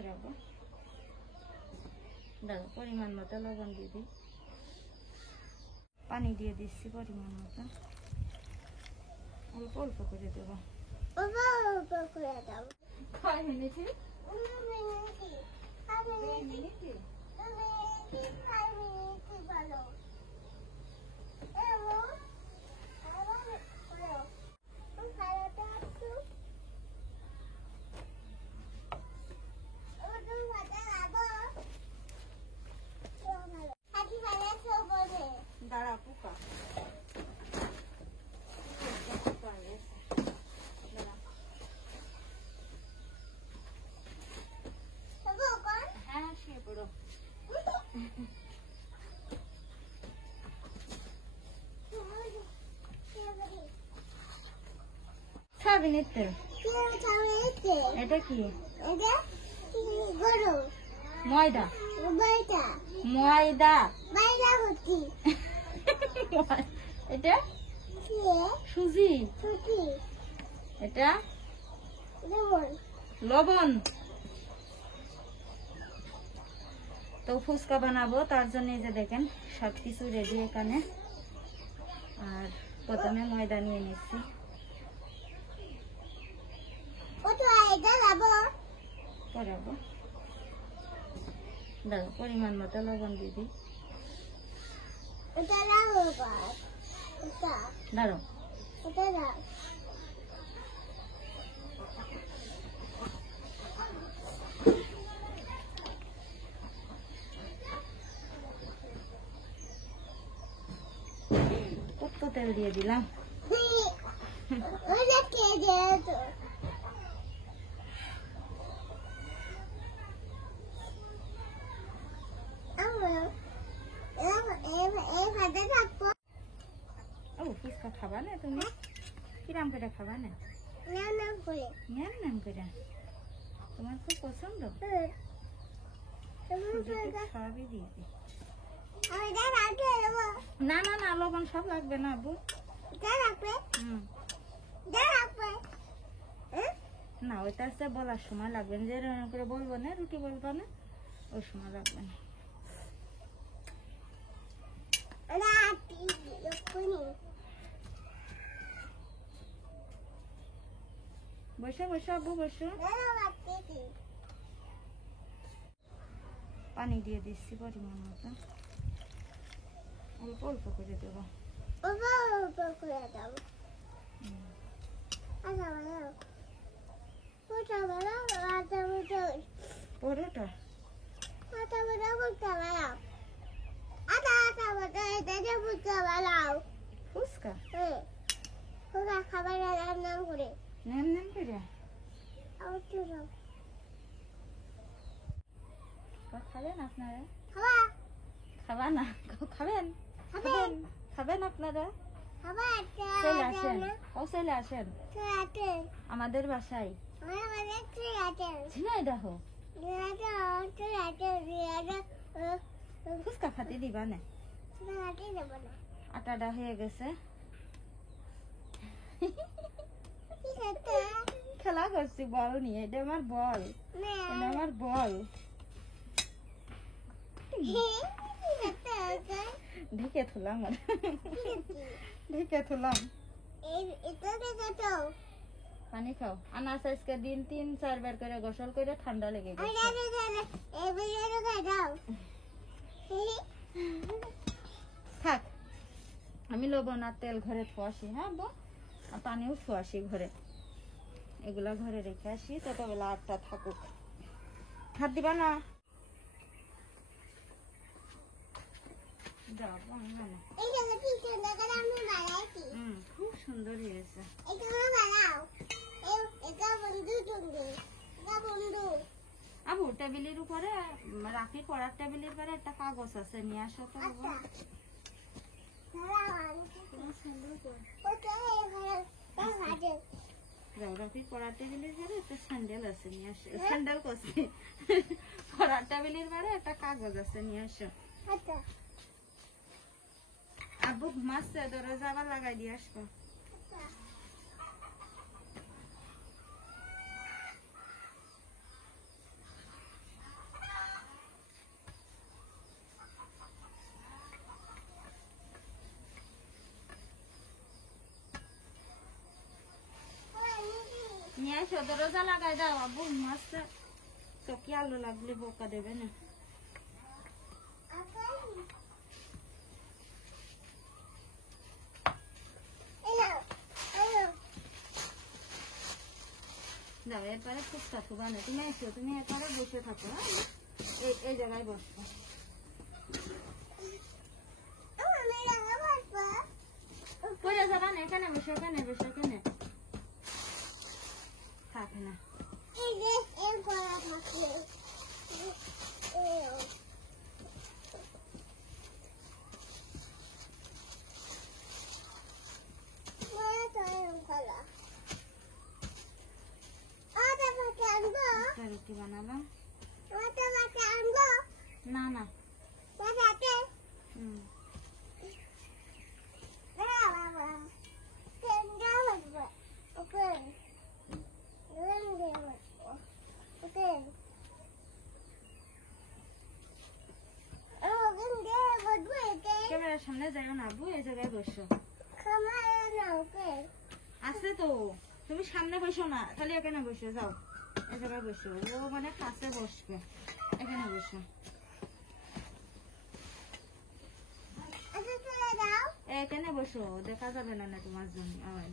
পরাবো। দাঁড়ো, পরিমাণ মতো লবণ দিয়ে দিই, পানি দিয়ে দিচ্ছি পরিমাণ মতো, অল্প অল্প করে দেবো। কয় মিনিটে? দাঁড়া পোকা হ্যাঁ শুয়ে পড়ো। সাবিনের তেল। এটা কি? ময়দা। ময়দা। এটা সুজি। এটা লবণ। তো ফুচকা বানাবো, তার জন্য এই যে দেখেন সবকিছু রেডি এখানে। আর প্রথমে ময়দা নিয়ে নিচ্ছি, পরাবো। দাঁড়ো, পরিমাণ মতো লবণ দিয়ে দিই। দাঁড়ো, কত তেল দিয়ে দিলাম। ফুচকা খাবা না তুমি? কিরাম করে খাবা না? তোমার খুব পছন্দ? সবই দিয়েছি। না না না, লবণ সব লাগবে না আব্বু। না ওইটা হচ্ছে বলার সময় লাগবে, যে করে বলবো না, রুটি বলবো না, ওই সময় লাগবে না। বসে বসে আব্বু বসে। পানি দিয়ে দিচ্ছি পরিমাণ মতো, অল্প অল্প করে দেবো। পরোটা ফুচকা খাবার নাম করে নেম নেম করে খাবেন আপনারা? খাবা না? খাবেন খাবেন আপনারা? চলে আসেন, চলে আসেন আমাদের বাসায়। ঝিনাইদহ ফুচকা খাতে দিবা না? আটাটা হয়ে গেছে, খেলা করছি বল নিয়ে। এটা আমার বল, এটা আমার বল। ঢেকে থুলাম, ঢেকে থুলাম। পানি খাও। আনাস আজকে দিন 3-4 বার করে গোসল করে ঠান্ডা লেগে গেছে। থাক, আমি লবণ আর তেল ঘরে থুয়াসি। হ্যাঁ বো, আর পানিও থুয়াসি ঘরে, এগুলা ঘরে রেখে আসি, ততবেলা আটটা থাকুক। হাত দিবা না? খুব সুন্দর হয়েছে। আবু টেবিলের উপরে রাখি, পড়ার টেবিলের পরে একটা কাগজ আছে, নিয়ে আসো তো। রাখি পড়ার টেবিলের পরে একটা স্যান্ডেল আছে, নিয়ে আসো। স্যান্ডেল করছি, পড়ার টেবিলের পরে একটা কাগজ আছে, নিয়ে আসো। আব্বু ঘুমাচ্ছে, দরজা আবার লাগাই দিয়ে আসবো। এসো দরজা লাগাই দাও আব্বু মাছটা চকি আলো লাগলে বোকা দেবে না দাও এরপরে ফুচকা থুবা না তুমি এসো তুমি এরপরে বসে থাকো হ্যাঁ এই জায়গায় বসবো পড়ে যাবা না এখানে বসে থাকে না রুটি বানাবা না না ক্যামেরার সামনে যাও না আব্বু এই জায়গায় বসো আছে তো তুমি সামনে বসো না খালি এখানে বসে যাও এই জায়গায় বসো ও মানে কাছে বসবে এখানে বসো এখানে বসো দেখা যাবে না তোমার জন্য আবার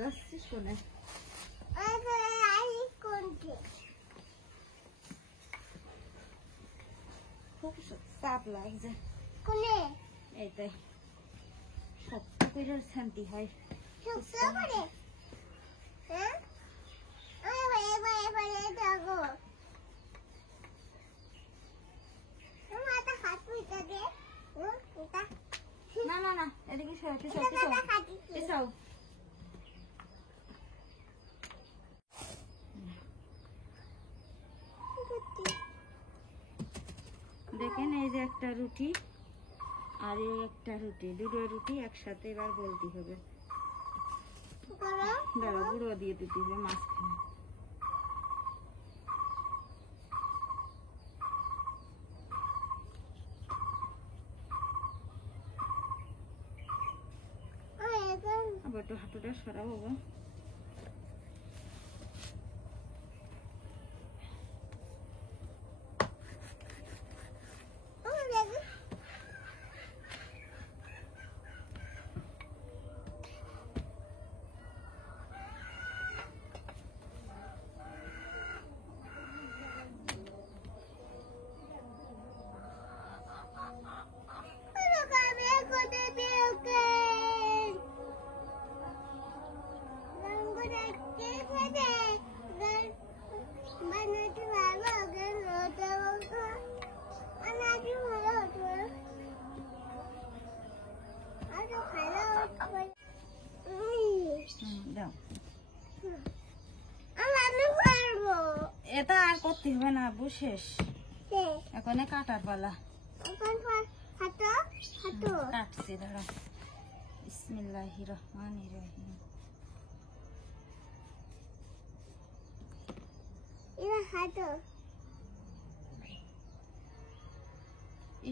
যাচ্ছিস কোনে খুব চাপ লাগছে এইটাই সত্যি করে শান্তি হয় না না না এদিকে পিছাও দেখেন এই যে একটা রুটি আর এই একটা রুটি দুটো রুটি একসাথে এবার বলতে হবে দাঁড়া গুঁড়ো দিয়ে দিতে হবে মাঝখানে আবার একটু হাঁটুটা সরাবো এটা আর করতে হবে না আব্বু শেষ এখন কাটার পালা কাটছি দাঁড়া বিসমিল্লাহির রহমানির রহিম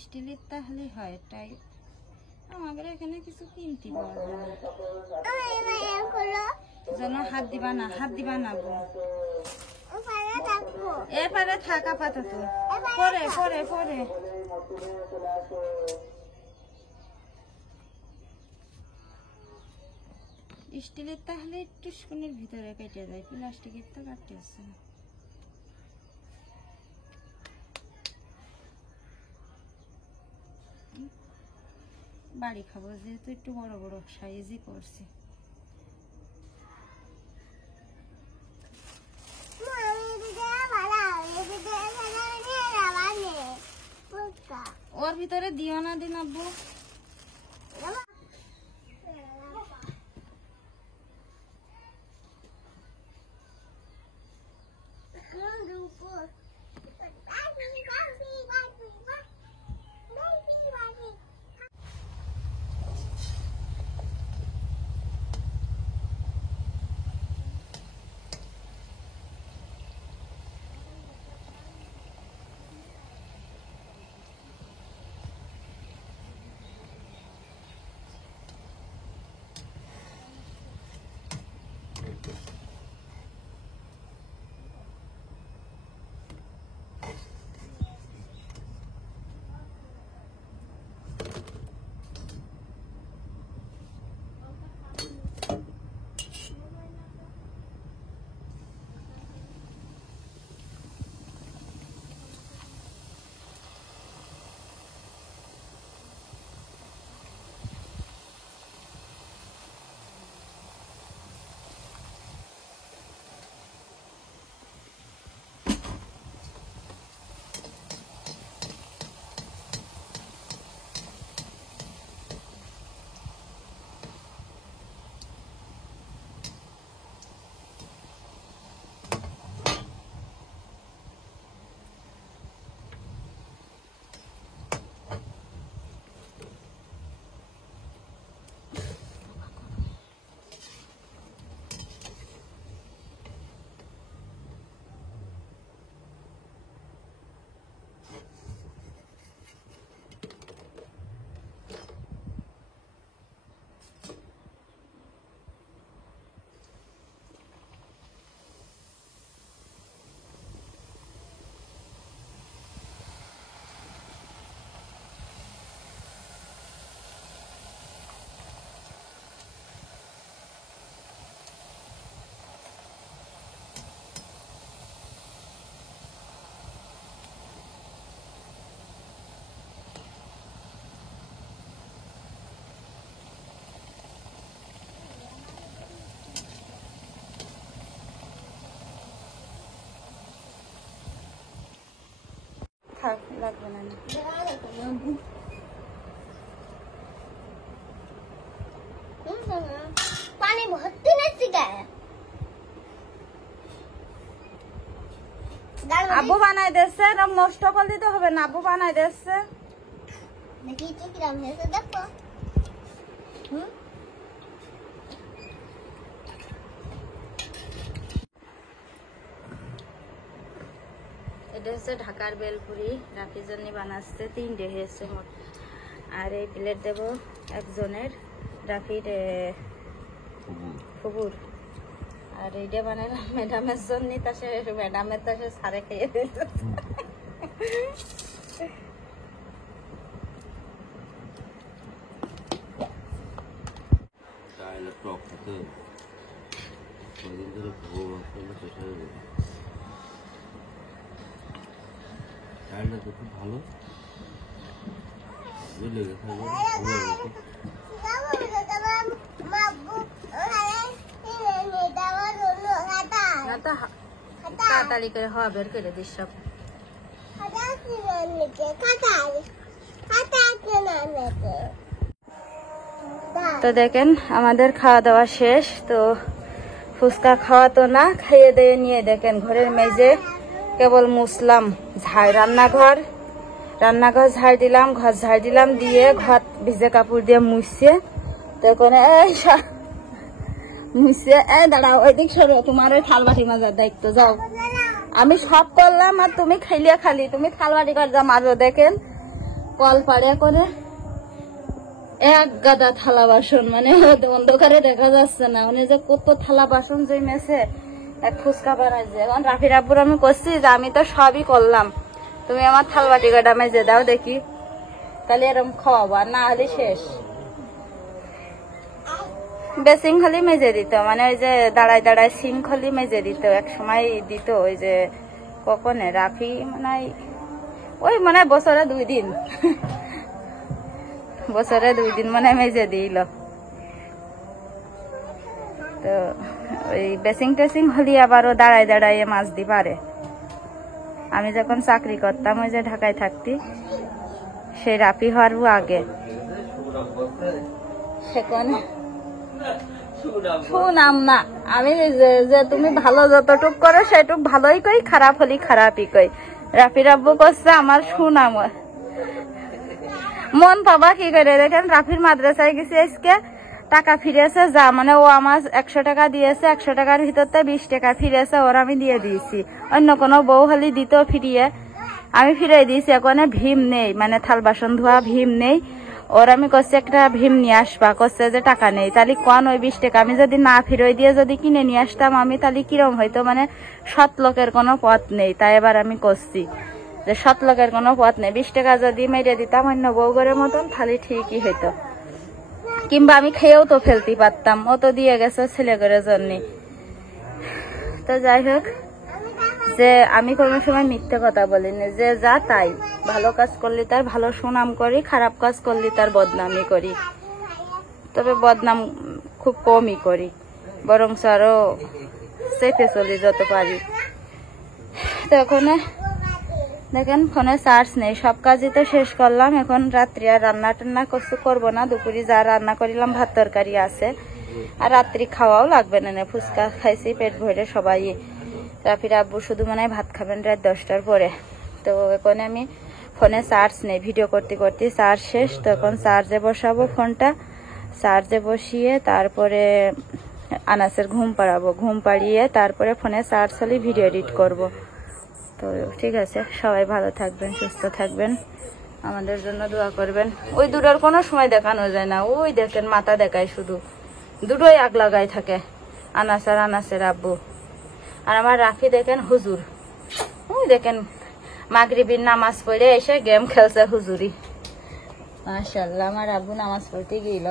স্টিলের তাহলে হয় তাই আমাদের এখানে কিছু কিনতে পাওয়া যেন হাত দিবা না এরপরে থাকা পাতা তো পরে স্টিলের তাহলে একটু স্কুনের ভিতরে কেটে যায় প্লাস্টিকের তো কাটতে আসছে না বাড়ি খাবো যেহেতু একটু বড় বড় সাইজই করছি ওর ভিতরে দিও না দিন আব্বু থাক, লাগবে না। पानी भर्ती नहीं सिखाया আব্বু বানাই দিচ্ছে, এরকম নষ্ট করে দিতে হবে না, আব্বু বানাই দিচ্ছে। देखिए तो किराम है से देखो এটা হচ্ছে ঢাকার বেলপুরি, রাফির জন্য বানাচ্ছে, 3টে হয়েছে মোট। আর এই প্লেট দেব একজনের, রাফির ফুবুর। আর এইটা বানালাম ম্যাডামের জন্য, তাসে ম্যাডামের তাসে সারে খেয়ে দিল। খুব ভালো তাড়াতাড়ি করে হওয়া বের করে দিস সব। তো দেখেন আমাদের খাওয়া দাওয়া শেষ। তো ফুচকা খাওয়া তো না, খাইয়ে দিয়ে নিয়ে দেখেন ঘরের মেঝে কেবল মুছলাম, রান্নাঘর ঝাড় দিলাম, ঘর ঝাড় দিলাম, দিয়ে ঘর ভিজে কাপড় দিয়ে মুছছে। তো এখানে মুছছে, দাঁড়াও ওইদিক সরো, তোমার ওই থালবাটি মাজার দায়িত্ব, যাও। আমি সব করলাম আর তুমি খাইলিয়া খালি, তুমি থালবাটি করে যা মারো। দেখেন কল পাড়ে করে এক গাদা থালা বাসন, মানে অন্ধকারে দেখা যাচ্ছে না, মানে যে কত থালা বাসন যে মেসে এক ফুচকা বানাইছে। এখন রাফির আব্বুর আমি করছি যে আমি তো সবই করলাম, তুমি আমার থালবাটি গাটা মেজে দাও দেখি, তাহলে এরকম খাওয়াবো, আর না হলে শেষ। বেসিং খালি মেজে দিত, মানে ওই যে দাঁড়ায় দাঁড়ায় সিং খালি মেজে দিত, এক সময় দিত। ওই যে কখনে রাফি মানে ওই মানে বছরে 2 দিন মানে মেজে দিল। তো ওই বেসিং টেসিং হলি আবারও দাঁড়ায় দাঁড়ায় মাছ দি পারে। আমি যখন চাকরি করতাম ওই যে ঢাকায় থাকতি, সেই রাফি হওয়ার আগে সেখানে শুনাম না আমি, যে তুমি ভালো যতটুক করো সেটুক ভালোই কই, খারাপ হলি খারাপই কই। রাফির আব্বু করছে আমার সুনাম, মন পাবা কি করে। দেখেন রাফির মাদ্রাসায় গেছি আজকে, টাকা ফিরেছে যা, মানে ও আমার 100 টাকা দিয়েছে, 100 টাকার ভিতরতে 20 টাকা ফিরেছে, ওর আমি দিয়ে দিয়েছি। অন্য কোনো বউ হলি দিত ফিরিয়ে, আমি ফিরে দিয়েছি। এখন ভীম নেই, মানে থাল বাসন ধোয়া ভীম নেই, ওর আমি কষ্ট একটা ভীম নিয়ে আসবা, কষ্ট যে টাকা নেই, তাহলে কোন ওই 20 টাকা আমি যদি না ফিরই দিয়ে যদি কিনে নিয়ে আসতাম আমি, তাহলে কিরম হয়তো, মানে সৎ লোকের কোনো পথ নেই। তাই এবার আমি করছি যে সৎ লোকের কোনো পথ নেই, 20 টাকা যদি মেরে দিতাম অন্য বউগরের মতন তাহলে ঠিকই হইতো, কিংবা আমি খেয়েও তো ফেলতে পারতাম, ও তো দিয়ে গেছে ছেলে করে জন্য। তো যাই হোক, যে আমি কোনো সময় মিথ্যে কথা বলিনি, যে যা তাই, ভালো কাজ করলে তার ভালো সুনাম করি, খারাপ কাজ করলে তার বদনামি করি, তবে বদনাম খুব কমই করি, বরং আরো চেপে চলি যত পারি। তো এখন দেখেন ফোনে চার্জ নেই, সব কাজই তো শেষ করলাম, এখন রাত্রি আর রান্না টান্না কিছু করবো না, দুপুরে যা রান্না করিলাম ভাত তরকারি আছে, আর রাত্রি খাওয়াও লাগবে না, ফুচকা খাইছি পেট ভরে সবাই। রাফির আব্বু শুধু মনে হয় ভাত খাবেন রাত 10টার পরে। তো এখন আমি ফোনে চার্জ নেই, ভিডিও করতে করতে চার্জ শেষ, তো এখন চার্জে বসাবো ফোনটা, চার্জে বসিয়ে তারপরে আনাসের ঘুম পাড়াবো, ঘুম পাড়িয়ে তারপরে ফোনে চার্জ হলে ভিডিও এডিট করব। তো ঠিক আছে, সবাই ভালো থাকবেন, সুস্থ থাকবেন, আমাদের জন্য দোয়া করবেন। ওই দুটোর কোনো সময় দেখানো যায় না, ওই দেখেন মাথা দেখায় শুধু, দুটোই আগ লাগাই থাকে, আনাস আর আনাসের আব্বু। আর আমার রাফি দেখেন হুজুর, ওই দেখেন মাগরিবির নামাজ পড়ে এসে গেম খেলছে হুজুরি। মাশাআল্লাহ, আমার আব্বু নামাজ পড়তে গেল।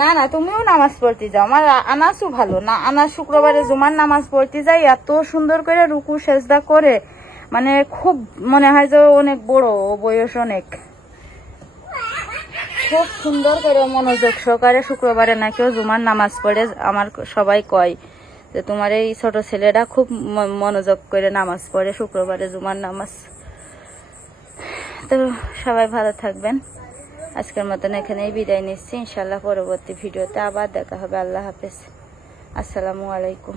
না না, তুমিও নামাজ পড়তে যাও, আমার আনাসও ভালো না, আনাস শুক্রবারে জুমার নামাজ পড়তে যাই, এত সুন্দর করে রুকু সেজদা করে, মানে খুব মনে হয় যে অনেক বড়, বয়স অনেক, খুব সুন্দর করে মনোযোগ সহকারে শুক্রবারে নাকি জুমার নামাজ পড়ে। আমার সবাই কয় যে তোমার এই ছোট ছেলেটা খুব মনোযোগ করে নামাজ পড়ে শুক্রবারে জুমার নামাজ। তো সবাই ভালো থাকবেন, আজকের মতন এখানেই বিদায় নিচ্ছি, ইনশাল্লাহ পরবর্তী ভিডিওতে আবার দেখা হবে। আল্লাহ হাফেজ, আসসালামু আলাইকুম।